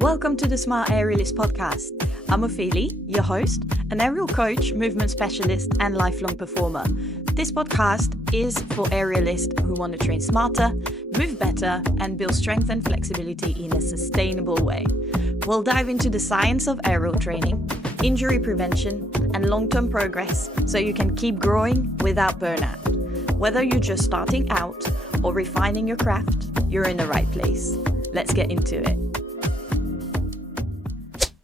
Welcome to the Smart Aerialist podcast. I'm Ophelia, your host, an aerial coach, movement specialist, and lifelong performer. This podcast is for aerialists who want to train smarter, move better, and build strength and flexibility in a sustainable way. We'll dive into the science of aerial training, injury prevention, and long-term progress so you can keep growing without burnout. Whether you're just starting out or refining your craft, you're in the right place. Let's get into it.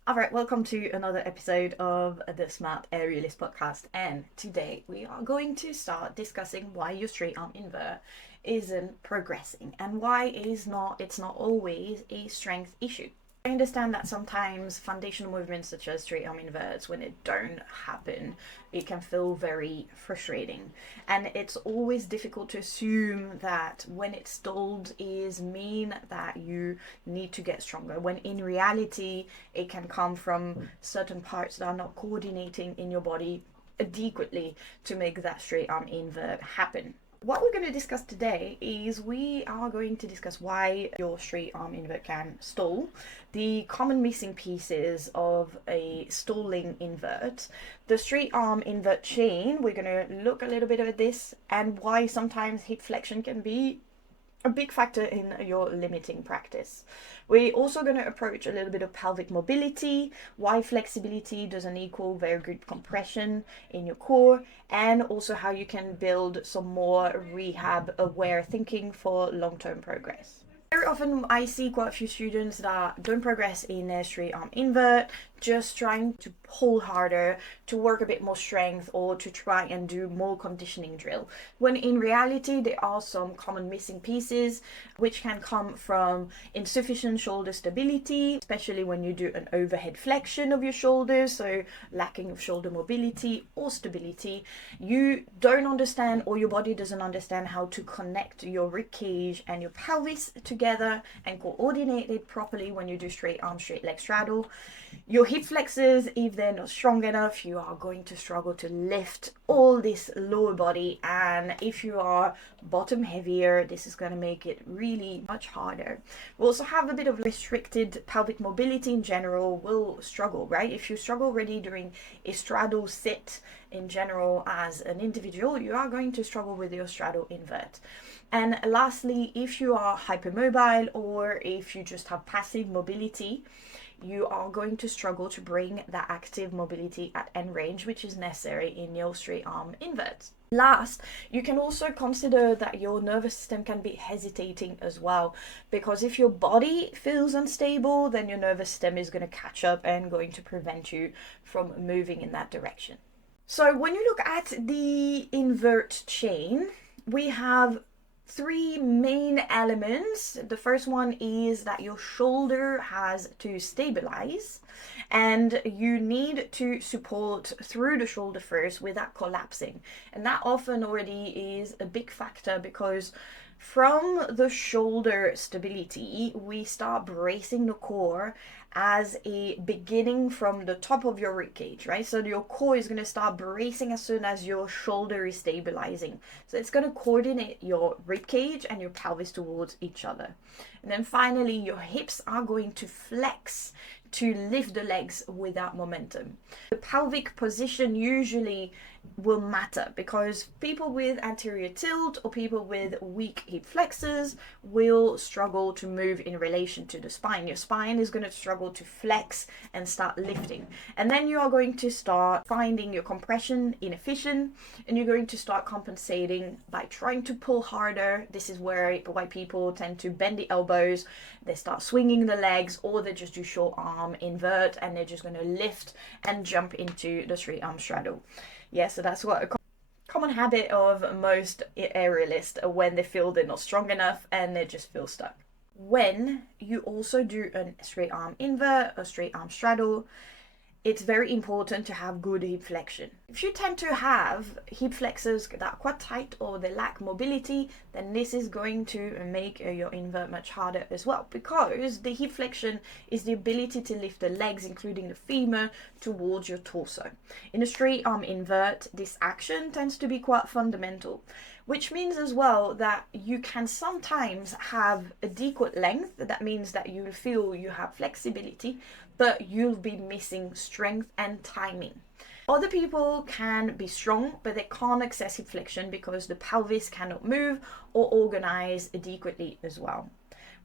Alright, welcome to another episode of the Smart Aerialist podcast, and today we are going to start discussing why your straight arm invert isn't progressing and why it's not always a strength issue. I understand that sometimes foundational movements such as straight arm inverts, when it don't happen, it can feel very frustrating. And it's always difficult to assume that when it's stalled is mean that you need to get stronger, when in reality it can come from certain parts that are not coordinating in your body adequately to make that straight arm invert happen. What we're going to discuss today is we are going to discuss why your straight arm invert can stall, the common missing pieces of a stalling invert, the straight arm invert chain, we're going to look a little bit at this, and why sometimes hip flexion can be a big factor in your limiting practice. We're also going to approach a little bit of pelvic mobility, why flexibility doesn't equal very good compression in your core, and also how you can build some more rehab aware thinking for long-term progress. Very often I see quite a few students that don't progress in a straight arm invert, just trying to pull harder, to work a bit more strength, or to try and do more conditioning drill. When in reality, there are some common missing pieces, which can come from insufficient shoulder stability, especially when you do an overhead flexion of your shoulders, so lacking of shoulder mobility or stability. You don't understand, or your body doesn't understand, how to connect your rib cage and your pelvis together and coordinate it properly when you do straight arm, straight leg straddle. Your hip flexors, if they're not strong enough, you are going to struggle to lift all this lower body, and if you are bottom heavier, this is going to make it really much harder. We also have a bit of restricted pelvic mobility in general, will struggle, right? If you struggle already during a straddle sit in general as an individual, you are going to struggle with your straddle invert. And lastly, if you are hypermobile or if you just have passive mobility, you are going to struggle to bring that active mobility at end range, which is necessary in your straight arm invert. Last, you can also consider that your nervous system can be hesitating as well, because if your body feels unstable, then your nervous system is going to catch up and going to prevent you from moving in that direction. So when you look at the invert chain, we have three main elements. The first one is that your shoulder has to stabilize, and you need to support through the shoulder first without collapsing. And that often already is a big factor, because from the shoulder stability, we start bracing the core as a beginning from the top of your rib cage, right? So your core is going to start bracing as soon as your shoulder is stabilizing. So it's going to coordinate your rib cage and your pelvis towards each other. And then finally, your hips are going to flex to lift the legs without momentum. The pelvic position usually will matter, because people with anterior tilt or people with weak hip flexors will struggle to move in relation to the spine. Your spine is going to struggle to flex and start lifting. And then you are going to start finding your compression inefficient, and you're going to start compensating by trying to pull harder. This is why people tend to bend the elbows, they start swinging the legs, or they just do short arm invert and they're just going to lift and jump into the straight arm straddle. Yeah, so that's what a common habit of most aerialists when they feel they're not strong enough and they just feel stuck. When you also do a straight arm invert or straight arm straddle, it's very important to have good hip flexion. If you tend to have hip flexors that are quite tight or they lack mobility, then this is going to make your invert much harder as well, because the hip flexion is the ability to lift the legs, including the femur, towards your torso. In a straight arm invert, this action tends to be quite fundamental. which means as well that you can sometimes have adequate length. That means that you'll feel you have flexibility, but you'll be missing strength and timing. Other people can be strong, but they can't access hip flexion because the pelvis cannot move or organize adequately as well.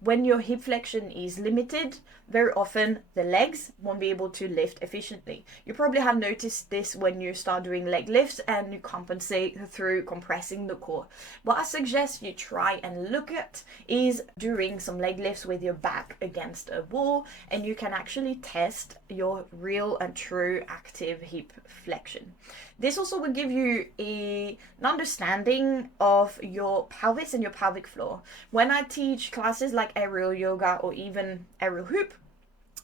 When your hip flexion is limited, very often the legs won't be able to lift efficiently. You probably have noticed this when you start doing leg lifts and you compensate through compressing the core. What I suggest you try and look at is doing some leg lifts with your back against a wall, and you can actually test your real and true active hip flexion. This also will give you an understanding of your pelvis and your pelvic floor. When I teach classes like aerial yoga or even aerial hoop,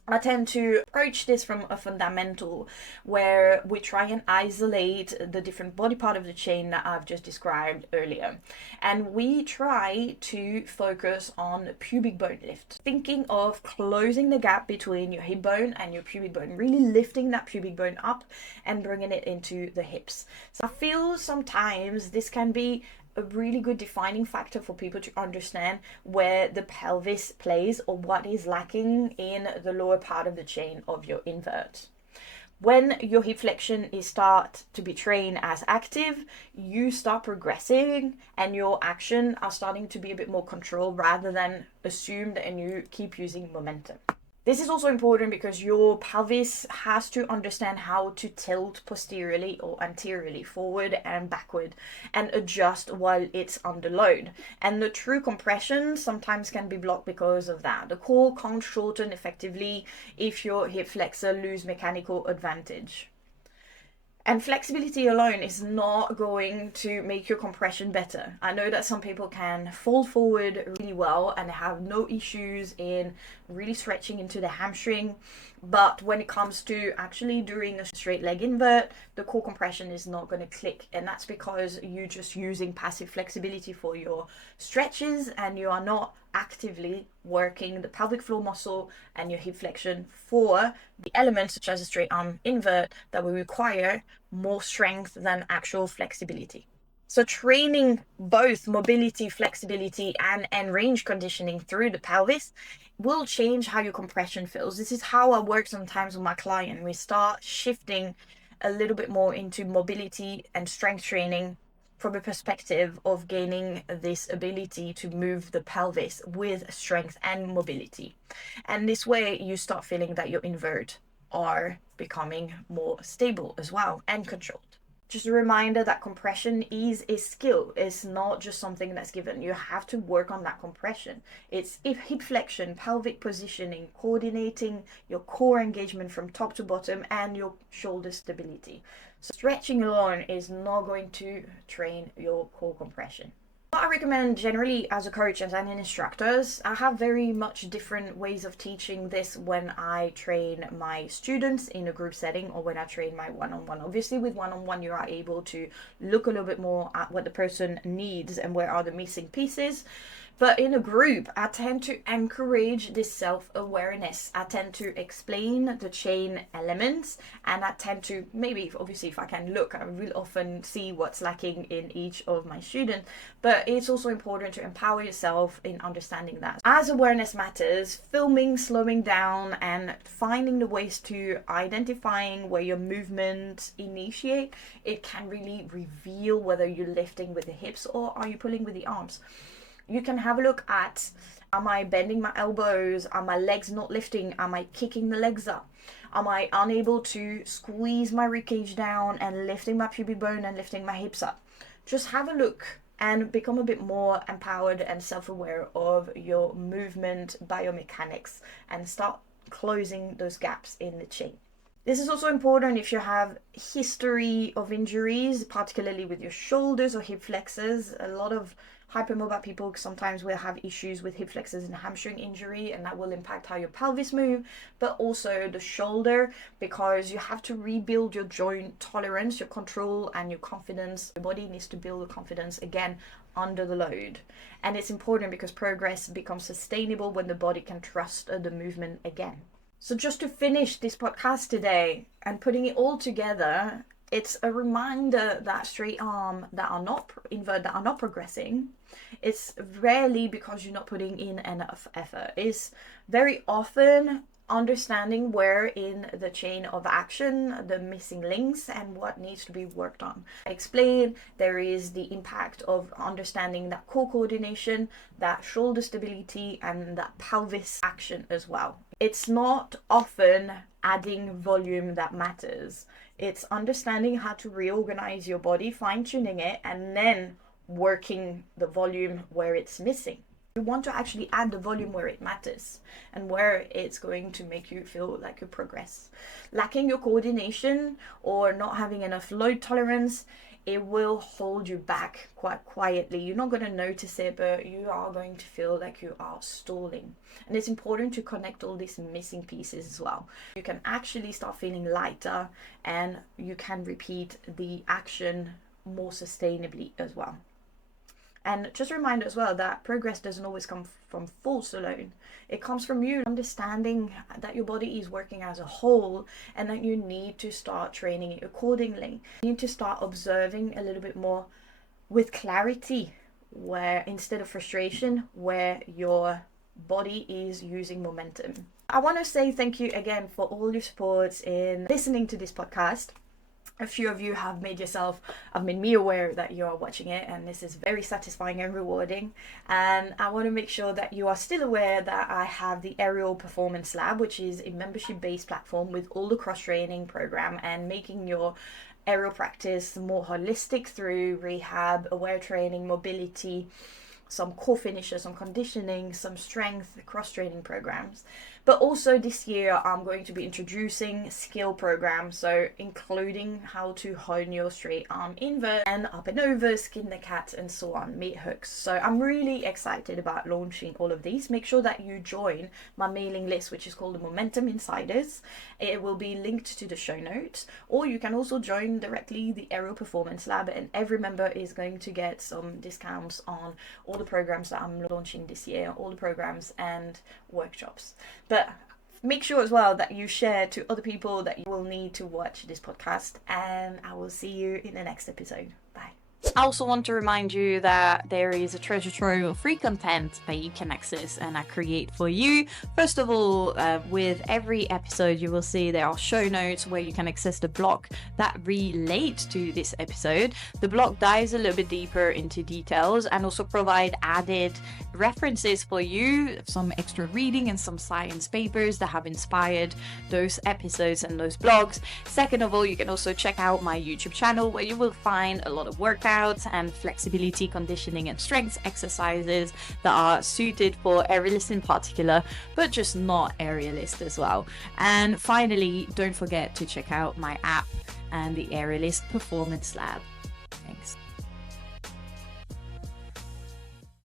I tend to approach this from a fundamental where we try and isolate the different body part of the chain that I've just described earlier. And we try to focus on pubic bone lift, thinking of closing the gap between your hip bone and your pubic bone, really lifting that pubic bone up and bringing it into the hips. So I feel sometimes this can be a really good defining factor for people to understand where the pelvis plays or what is lacking in the lower part of the chain of your invert. When your hip flexion is start to be trained as active, you start progressing and your action are starting to be a bit more controlled rather than assumed, and you keep using momentum. This is also important because your pelvis has to understand how to tilt posteriorly or anteriorly, forward and backward, and adjust while it's under load. And the true compression sometimes can be blocked because of that. The core can't shorten effectively if your hip flexor lose mechanical advantage. And flexibility alone is not going to make your compression better. I know that some people can fold forward really well and have no issues in really stretching into the hamstring. But when it comes to actually doing a straight leg invert, the core compression is not going to click. And that's because you're just using passive flexibility for your stretches and you are not actively working the pelvic floor muscle and your hip flexion for the elements such as a straight arm invert that will require more strength than actual flexibility. So training both mobility, flexibility, and range conditioning through the pelvis will change how your compression feels. This is how I work sometimes with my client. We start shifting a little bit more into mobility and strength training from a perspective of gaining this ability to move the pelvis with strength and mobility. And this way you start feeling that your invert are becoming more stable as well and controlled. Just a reminder that compression is a skill. It's not just something that's given. You have to work on that compression. It's hip flexion, pelvic positioning, coordinating your core engagement from top to bottom, and your shoulder stability. So stretching alone is not going to train your core compression. What I recommend generally as a coach and an instructor, I have very much different ways of teaching this when I train my students in a group setting or when I train my one-on-one. Obviously with one-on-one you are able to look a little bit more at what the person needs and where are the missing pieces. But in a group, I tend to encourage this self-awareness. I tend to explain the chain elements, and I tend to, maybe, obviously, if I can look, I will often see what's lacking in each of my students. But it's also important to empower yourself in understanding that. As awareness matters, filming, slowing down, and finding the ways to identifying where your movements initiate, it can really reveal whether you're lifting with the hips or are you pulling with the arms. You can have a look at, am I bending my elbows? Are my legs not lifting? Am I kicking the legs up? Am I unable to squeeze my ribcage down and lifting my pubic bone and lifting my hips up? Just have a look and become a bit more empowered and self-aware of your movement biomechanics and start closing those gaps in the chain. This is also important if you have history of injuries, particularly with your shoulders or hip flexors. A lot of hypermobile people sometimes will have issues with hip flexors and hamstring injury, and that will impact how your pelvis move, but also the shoulder, because you have to rebuild your joint tolerance, your control, and your confidence. Your body needs to build the confidence again under the load. And it's important because progress becomes sustainable when the body can trust the movement again. So just to finish this podcast today and putting it all together, It's a reminder that straight arm that are not invert, that are not progressing, it's rarely because you're not putting in enough effort. It's very often understanding where in the chain of action the missing links and what needs to be worked on. I explained there is the impact of understanding that core coordination, that shoulder stability, and that pelvis action as well. It's not often adding volume that matters. It's understanding how to reorganize your body, fine-tuning it, and then working the volume where it's missing. You want to actually add the volume where it matters and where it's going to make you feel like you progress. Lacking your coordination or not having enough load tolerance, it will hold you back quite quietly. You're not going to notice it, but you are going to feel like you are stalling. And it's important to connect all these missing pieces as well. You can actually start feeling lighter, and you can repeat the action more sustainably as well. And just a reminder as well that progress doesn't always come from force alone. It comes from you understanding that your body is working as a whole and that you need to start training it accordingly. You need to start observing a little bit more with clarity, where instead of frustration, where your body is using momentum. I want to say thank you again for all your support in listening to this podcast. A few of you have made me aware that you are watching it, and this is very satisfying and rewarding. And I want to make sure that you are still aware that I have the Aerial Performance Lab, which is a membership-based platform with all the cross-training program and making your aerial practice more holistic through rehab, aware training, mobility, some core finishes, some conditioning, some strength, cross-training programs. But also this year I'm going to be introducing skill programs, so including how to hone your straight arm invert and up and over, skin the cat, and so on, meat hooks. So I'm really excited about launching all of these. Make sure that you join my mailing list, which is called the Momentum Insiders. It will be linked to the show notes, or you can also join directly the Aerial Performance Lab, and every member is going to get some discounts on all the programs that I'm launching this year, all the programs and workshops. But make sure as well that you share to other people that you will need to watch this podcast, and I will see you in the next episode. Bye. I also want to remind you that there is a treasure trove of free content that you can access and I create for you. First of all, with every episode, you will see there are show notes where you can access the blog that relate to this episode. The blog dives a little bit deeper into details and also provide added references for you, some extra reading and some science papers that have inspired those episodes and those blogs. Second of all, you can also check out my YouTube channel where you will find a lot of workouts and flexibility, conditioning and strength exercises that are suited for aerialists in particular, but just not aerialists as well. And finally, don't forget to check out my app and the Aerialist Performance Lab. Thanks.